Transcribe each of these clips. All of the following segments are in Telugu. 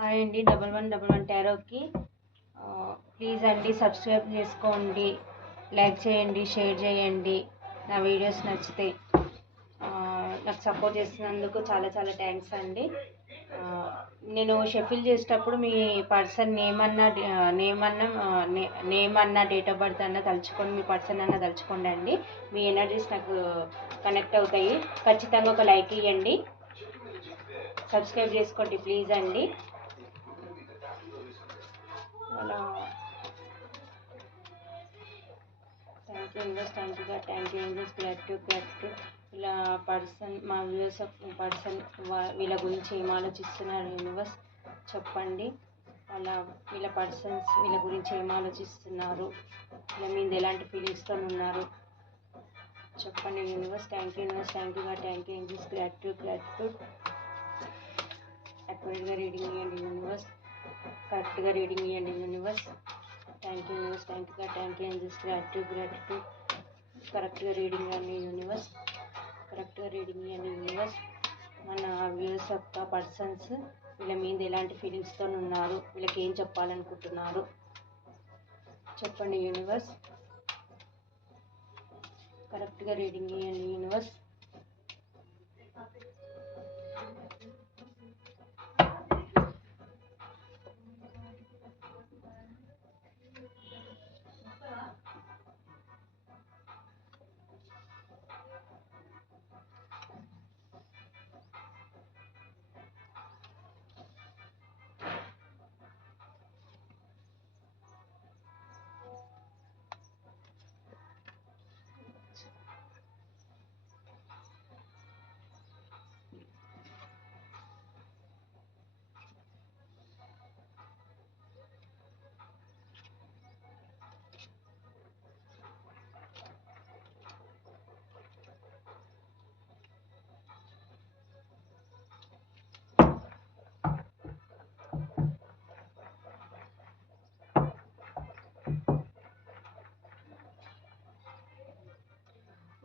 హాయ్ అండి. డబల్ వన్ డబల్ వన్ టారోకి. ప్లీజ్ అండి సబ్స్క్రైబ్ చేసుకోండి. లైక్ చేయండి షేర్ చేయండి. నా వీడియోస్ నచ్చితే నాకు సపోర్ట్ చేసినందుకు చాలా చాలా థ్యాంక్స్ అండి. నేను షెఫిల్ చేసేటప్పుడు మీ పర్సన్ నేమ్ అన్న నేమ్ అన్న నేమ్ అన్న డేట్ ఆఫ్ బర్త్ అన్న తలుచుకొని మీ పర్సన్ అన్న తలుచుకోండి అండి. మీ ఎనర్జీస్ నాకు కనెక్ట్ అవుతాయి. ఖచ్చితంగా ఒక లైక్ ఇవ్వండి సబ్స్క్రైబ్ చేసుకోండి ప్లీజ్ అండి. అలా. Thank you invest thank you thank you English glad to glad to ఇలా పర్సన్ మా వ్యూస్ పర్సన్ వీళ్ళ గురించి ఏం ఆలోచిస్తున్నారు యూనివర్స్ చెప్పండి. వాళ్ళ వీళ్ళ పర్సన్స్ వీళ్ళ గురించి ఏం ఆలోచిస్తున్నారు? వీళ్ళ మీద ఎలాంటి ఫీలింగ్స్తో ఉన్నారు? చెప్పండి universe thank you universe thank you thank you English glad gratitude glad to అక్యురేట్గా reading ఇవ్వండి యూనివర్స్ కరెక్ట్గా రీడింగ్ ఇవ్వండి universe. Thank you universe. Thank you thank you and just gratitude కరెక్ట్గా రీడింగ్ ఇవ్వండి యూనివర్స్. కరెక్ట్గా రీడింగ్ ఇవ్వండి యూనివర్స్. మన వ్యూస్ యొక్క పర్సన్స్ వీళ్ళ మీద ఎలాంటి ఫీలింగ్స్తో ఉన్నారు వీళ్ళకి ఏం చెప్పాలనుకుంటున్నారు? చెప్పండి యూనివర్స్. కరెక్ట్గా రీడింగ్ ఇవ్వండి యూనివర్స్.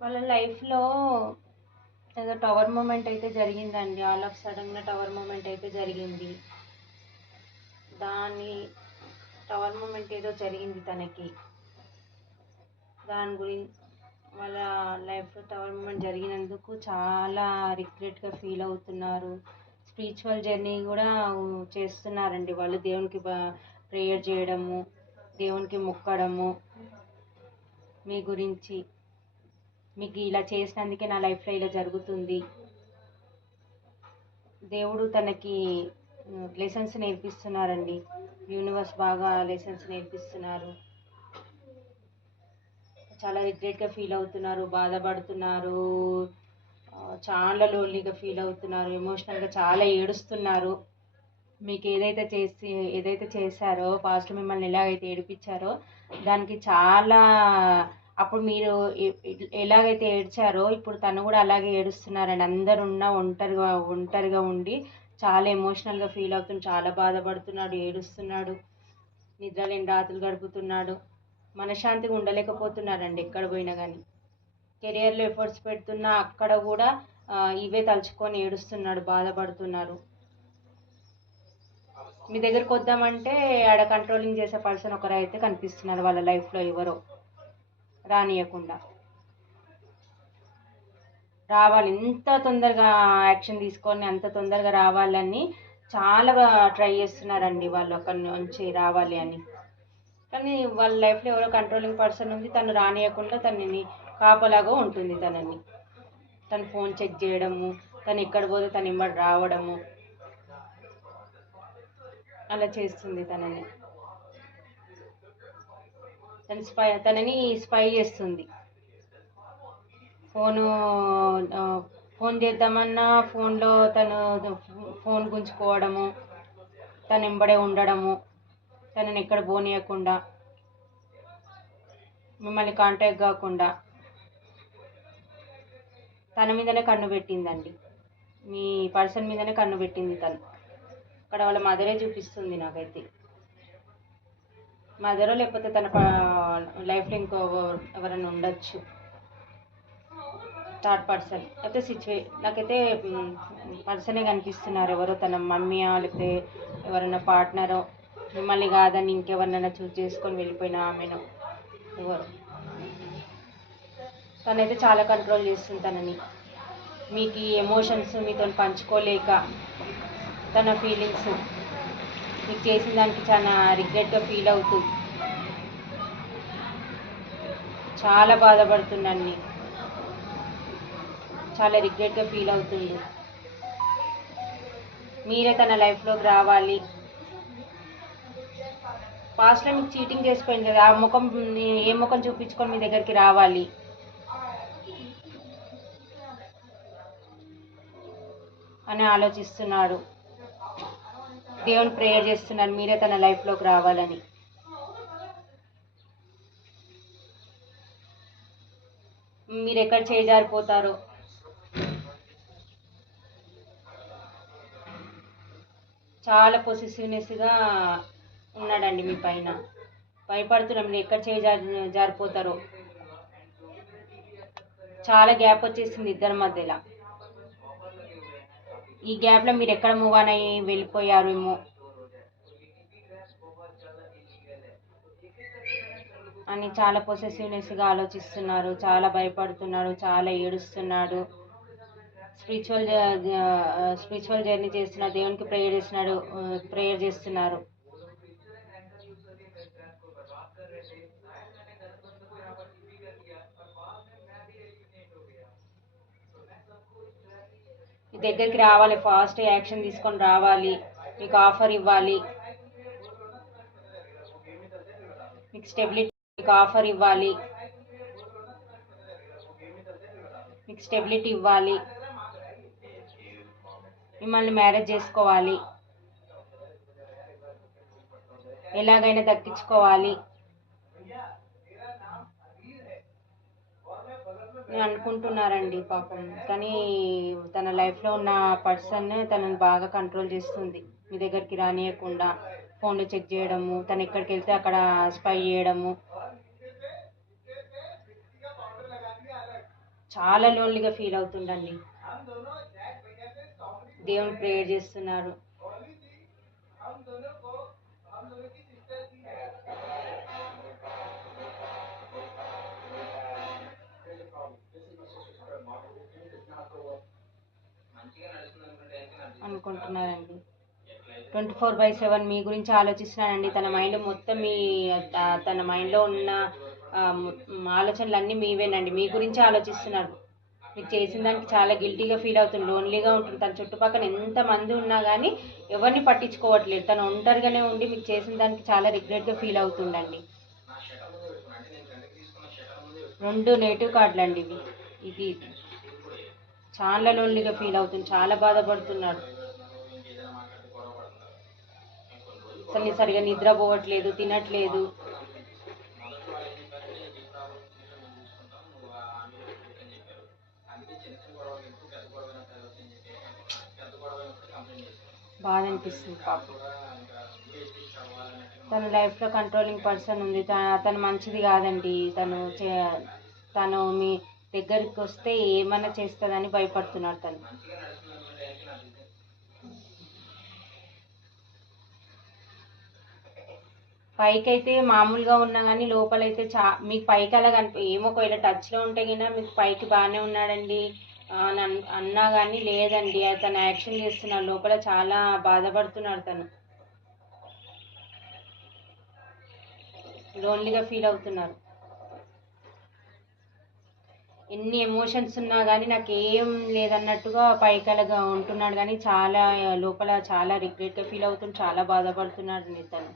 వాళ్ళ లైఫ్లో ఏదో టవర్ మూమెంట్ అయితే జరిగిందండి. ఆల్ ఆఫ్ సడన్గా టవర్ మూమెంట్ అయితే జరిగింది. దాని టవర్ మూమెంట్ ఏదో జరిగింది తనకి. దాని గురించి వాళ్ళ లైఫ్లో టవర్ మూమెంట్ జరిగినందుకు చాలా రిగ్రెట్గా ఫీల్ అవుతున్నారు. స్పిరిచువల్ జర్నీ కూడా చేస్తున్నారండి వాళ్ళు. దేవునికి ప్రేయర్ చేయడము దేవునికి మొక్కడము మీ గురించి. మీకు ఇలా చేసినందుకే నా లైఫ్లో ఇలా జరుగుతుంది. దేవుడు తనకి లెసన్స్ నేర్పిస్తున్నారండి. యూనివర్స్ బాగా లెసన్స్ నేర్పిస్తున్నారు. చాలా రిగ్రెట్గా ఫీల్ అవుతున్నారు బాధపడుతున్నారు. చాలా లోన్లీగా ఫీల్ అవుతున్నారు. ఎమోషనల్గా చాలా ఏడుస్తున్నారు. మీకు ఏదైతే చేసి ఏదైతే చేశారో పాస్ట్ మిమ్మల్ని ఎలాగైతే ఏడిపించారో దానికి చాలా అప్పుడు మీరు ఎలాగైతే ఏడ్చారో ఇప్పుడు తను కూడా అలాగే ఏడుస్తున్నారండి. అందరు ఉన్న ఒంటరిగా ఒంటరిగా ఉండి చాలా ఎమోషనల్గా ఫీల్ అవుతుంది చాలా బాధపడుతున్నాడు ఏడుస్తున్నాడు నిద్ర లేని రాత్రులు గడుపుతున్నాడు. మనశ్శాంతిగా ఉండలేకపోతున్నారండి ఎక్కడ పోయినా కానీ. కెరియర్లో ఎఫర్ట్స్ పెడుతున్నా అక్కడ కూడా ఇవే తలుచుకొని ఏడుస్తున్నాడు బాధపడుతున్నారు. మీ దగ్గరకు వద్దామంటే ఆడ కంట్రోలింగ్ చేసే పర్సన్ ఒకరైతే కనిపిస్తున్నారు వాళ్ళ లైఫ్లో ఎవరో. రానియకుండా. రావాలి. ఎంత తొందరగా యాక్షన్ తీసుకొని అంత తొందరగా రావాలని చాలా ట్రై చేస్తున్నారండి వాళ్ళు అక్కడి నుంచి రావాలి అని. కానీ వాళ్ళ లైఫ్లో ఎవరో కంట్రోలింగ్ పర్సన్ ఉంది. తను రానియకుండా తనని కాపలాగా ఉంటుంది తనని. తను ఫోన్ చెక్ చేయడము తను ఎక్కడ పోతే తను ఇమ్మడి రావడము. అలా చేస్తుంది తనని. తన స్పై తనని స్పై చేస్తుంది. ఫోను ఫోన్ చేద్దామన్నా ఫోన్లో తను ఫోన్ గుంజుకోవడము తను వెంబడే ఉండడము తనని ఎక్కడ పోనీయకుండా మిమ్మల్ని కాంటాక్ట్ కాకుండా తన మీదనే కన్ను పెట్టిందండి. మీ పర్సన్ మీదనే కన్ను పెట్టింది తను. అక్కడ వాళ్ళ మదరే చూపిస్తుంది నాకైతే. మదరో లేకపోతే తన లైఫ్లో ఇంకో ఎవరైనా ఉండొచ్చు. Third person. అయితే సిచ్యువే నాకైతే పర్సనే కనిపిస్తున్నారు. ఎవరో తన మమ్మీయా లేకపోతే ఎవరైనా పార్ట్నరో. మిమ్మల్ని కాదని ఇంకెవరినైనా చూస్ చేసుకొని వెళ్ళిపోయిన ఆమెను. ఎవరు? తనైతే చాలా కంట్రోల్ చేస్తుంది తనని. మీకు ఈ ఎమోషన్స్ మీతో పంచుకోలేక తన ఫీలింగ్స్ మీకు చేసిన దానికి చాలా రిగ్రెట్గా ఫీల్ అవుతూ. చాలా బాధపడుతున్నాను చాలా రిగ్రెట్గా ఫీల్ అవుతుంది మీరే తన లైఫ్లోకి రావాలి. పాస్ట్లో మీకు చీటింగ్ చేసిపోయింది కదా ఆ ముఖం ఏ ముఖం చూపించుకొని మీ దగ్గరికి రావాలి? అని ఆలోచిస్తున్నాడు. దేవుని ప్రేయర్ చేస్తున్నాను. మీరే తన లైఫ్లోకి రావాలని. మీరు ఎక్కడ చేజారిపోతారో. చాలా పొసిసివ్నెస్గా ఉన్నాడండి మీ పైన. భయపడుతున్నాం. మీరు ఎక్కడ చేజారి జారిపోతారో. చాలా గ్యాప్ వచ్చేసింది ఇద్దరి మధ్యలో. ఈ గ్యాప్లో మీరు ఎక్కడ మూవ్ అని అయ్యి వెళ్ళిపోయారు ఏమో? అని చాలా పొసెసివ్నెస్గా ఆలోచిస్తున్నారు చాలా భయపడుతున్నాడు చాలా ఏడుస్తున్నాడు. స్పిరిచువల్ స్పిరిచువల్ జర్నీ చేస్తున్నారు దేవునికి ప్రేయర్ చేస్తున్నాడు ప్రేయర్ చేస్తున్నారు మీ దగ్గరికి రావాలి ఫాస్ట్ యాక్షన్ తీసుకొని రావాలి మీకు ఆఫర్ ఇవ్వాలి. మీకు స్టెబిలిటీ మీకు ఆఫర్ ఇవ్వాలి. మీకు స్టెబిలిటీ ఇవ్వాలి. మిమ్మల్ని మ్యారేజ్ చేసుకోవాలి. ఎలాగైనా దక్కించుకోవాలి అని అనుకుంటున్నారండి పాపం. కానీ తన లైఫ్లో ఉన్న పర్సన్ తనని బాగా కంట్రోల్ చేస్తుంది. మీ దగ్గరికి రానియకుండా ఫోన్లు చెక్ చేయడము తను ఎక్కడికి వెళ్తే అక్కడ స్పై చేయడము. చాలా లోన్లీగా ఫీల్ అవుతుండండి. దేవుని ప్రేయర్ చేస్తున్నారు. అనుకుంటున్నారండి ట్వంటీ ఫోర్ బై సెవెన్ మీ గురించి ఆలోచిస్తున్నానండి. తన మైండ్ మొత్తం మీ తన మైండ్లో ఉన్న ఆలోచనలు అన్నీ ఆలోచనలన్నీ మీవేనండి. మీ గురించి ఆలోచిస్తున్నారు. మీకు చేసిన దానికి చాలా గిల్టీగా ఫీల్ అవుతుంది. లోన్లీగా ఉంటుంది. తన చుట్టుపక్కల ఎంతమంది ఉన్నా కానీ ఎవరిని పట్టించుకోవట్లేదు. తను ఒంటరిగానే ఉండి మీకు చేసిన దానికి చాలా రిగ్రెట్గా ఫీల్ అవుతుందండి. రెండు నేటివ్ కార్డులు అండి ఇవి. ఇది ఇది. చాలా లోన్లీగా ఫీల్ అవుతుంది. చాలా బాధపడుతున్నాడు అసలు సరిగా నిద్రపోవట్లేదు తినట్లేదు. బాధ అనిపిస్తుంది పాపం. తన లైఫ్లో కంట్రోలింగ్ పర్సన్ ఉంది. త- తను మంచిది కాదండి. తను చే- తను మీ దగ్గరికి వస్తే ఏమైనా చేస్తుందని భయపడుతున్నాడు తను. పైకి అయితే మామూలుగా ఉన్నా కానీ లోపలైతే చా మీకు పైకి అలా కనిపి ఏమో ఒకవేళ టచ్లో ఉంటే కన్నా మీకు పైకి బాగానే ఉన్నాడండి. అని అన్నా కానీ లేదండి. తను యాక్షన్ చేస్తున్నాడు. లోపల చాలా బాధపడుతున్నాడు తను. లోన్లీగా ఫీల్ అవుతున్నారు. ఎన్ని ఎమోషన్స్ ఉన్నా కానీ నాకు ఏం లేదన్నట్టుగా పైకలగా ఉంటున్నాడు కానీ చాలా లోపల చాలా రిగ్రెట్గా ఫీల్ అవుతుంది చాలా బాధపడుతున్నాడు అండి తను.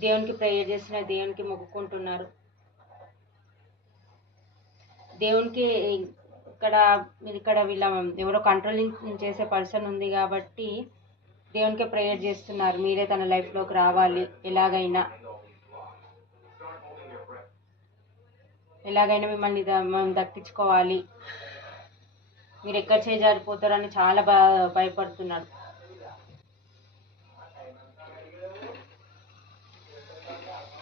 దేవునికి ప్రేయర్ చేసిన దేవునికి మొక్కుకుంటున్నారు. దేవునికి ఇక్కడ ఇక్కడ వీళ్ళ ఎవరో కంట్రోలింగ్ చేసే పర్సన్ ఉంది కాబట్టి దేవునికి ప్రేయర్ చేస్తున్నారు. మీరే తన లైఫ్లోకి రావాలి. ఎలాగైనా. ఎలాగైనా మిమ్మల్ని మనం దక్కించుకోవాలి. మీరు ఎక్కడ చేజారిపోతారని చాలా బా భయపడుతున్నాడు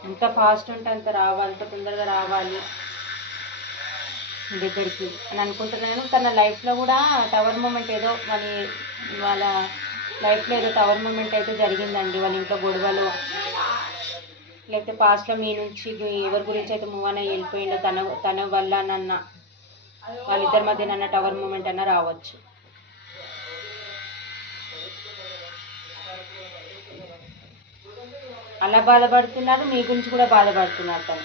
ఎంత ఫాస్ట్ ఉంటే అంత రావాలి అంత తొందరగా రావాలి దగ్గరికి అని అనుకుంటున్నాను తన లైఫ్లో కూడా టవర్ మూమెంట్ ఏదో మన వాళ్ళ లైఫ్లో ఏదో టవర్ మూమెంట్ అయితే జరిగిందండి వాళ్ళ ఇంట్లో గొడవలు. లేకపోతే పాస్ట్లో మీ నుంచి ఎవరి గురించి అయితే మూవ్ అని వెళ్ళిపోయిండో తన తన వల్ల నన్న వాళ్ళిద్దరి మధ్య నన్న టవర్ మూమెంట్ అన్న రావచ్చు. అలా బాధపడుతున్నారు మీ గురించి కూడా బాధపడుతున్నారు తను.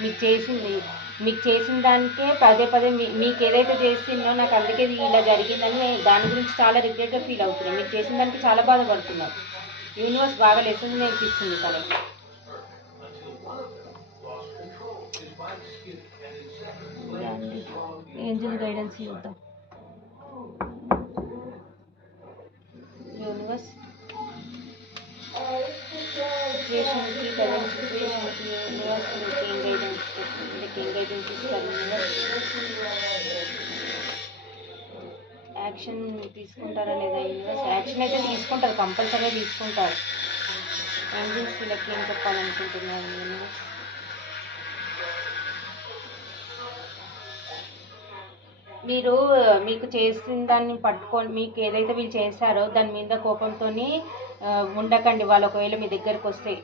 మీకు చేసింది మీకు చేసిన దానికే పదే పదే మీ మీకు ఏదైతే చేసిందో నాకు అందుకే ఇది ఇలా జరిగిందని దాని గురించి చాలా రిగ్రెట్గా ఫీల్ అవుతున్నాను. మీకు చేసిన దానికి చాలా బాధపడుతున్నారు. యూనివర్స్ బాగా లెసన్స్ నేర్పిస్తుంది తనకి. ఏంజల్ గైడెన్స్ చూద్దాం సిచ్యువేషన్కి ప్రజెంట్ సిచ్యువేషన్కి మీకు ఏం మీకు ఇస్తారు యాక్షన్ తీసుకుంటారా లేదా యూఎస్ యాక్షన్ అయితే తీసుకుంటారు కంపల్సరీగా తీసుకుంటారు. ఏంజల్స్ వీళ్ళకి ఏం చెప్పాలనుకుంటున్నారు నేను మీరు మీకు చేసిన దాన్ని పట్టుకొని మీకు ఏదైతే వీళ్ళు చేశారో దాని మీద కోపంతో ఉండకండి వాళ్ళు ఒకవేళ మీ దగ్గరకు వస్తే.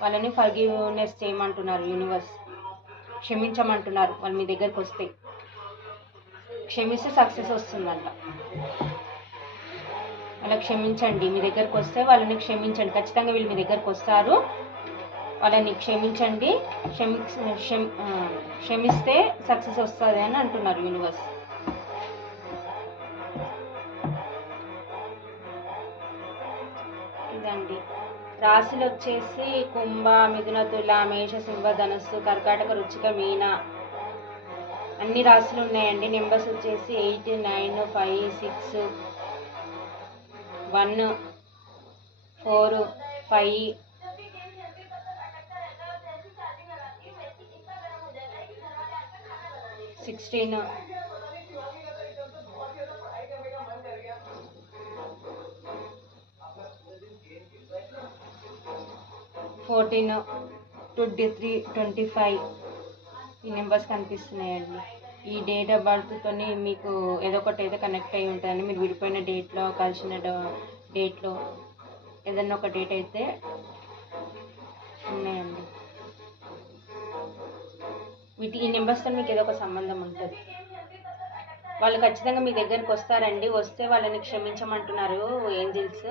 వాళ్ళని ఫర్గివ్నెస్ చేయమంటున్నారు యూనివర్స్ క్షమించమంటున్నారు వాళ్ళు మీ దగ్గరకు వస్తే. క్షమిస్తే సక్సెస్ వస్తుందంట. అలా క్షమించండి మీ దగ్గరకు వస్తే వాళ్ళని క్షమించండి. ఖచ్చితంగా వీళ్ళు మీ దగ్గరకు వస్తారు. వాళ్ళని క్షమించండి. క్షమి క్షమి క్షమిస్తే సక్సెస్ వస్తుంది అని అంటున్నారు యూనివర్స్ రాశులు వచ్చేసి కుంభ మిథున తుల మేష సింహ ధనస్సు కర్కాటక రుచిక మీన అన్ని రాశులు ఉన్నాయండి నెంబర్స్ వచ్చేసి eight nine five six one four five. Sixteen. Fourteen twenty three twenty five ఈ నెంబర్స్ కనిపిస్తున్నాయండి. ఈ డేట్ ఆఫ్ బర్త్తోని మీకు ఏదో ఒకటి అయితే కనెక్ట్ అయి ఉంటుందండి. మీరు విడిపోయిన డేట్లో కలిసిన డేట్లో ఏదన్నా ఒక డేట్ అయితే ఉన్నాయండి. వీటి ఈ నెంబర్స్తో మీకు ఏదో ఒక సంబంధం ఉంటుంది. వాళ్ళు ఖచ్చితంగా మీ దగ్గరికి వస్తారండి. వస్తే వాళ్ళని క్షమించమంటున్నారు ఏంజిల్స్.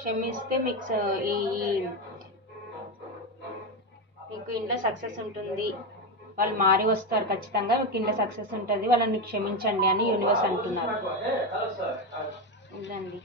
క్షమిస్తే మీకు ఈ- మీకు ఇంట్లో సక్సెస్ ఉంటుంది. వాళ్ళు మారి వస్తారు ఖచ్చితంగా. మీకు ఇంట్లో సక్సెస్ ఉంటుంది. వాళ్ళని క్షమించండి అని యూనివర్స్ అంటున్నారు. ఇదండి.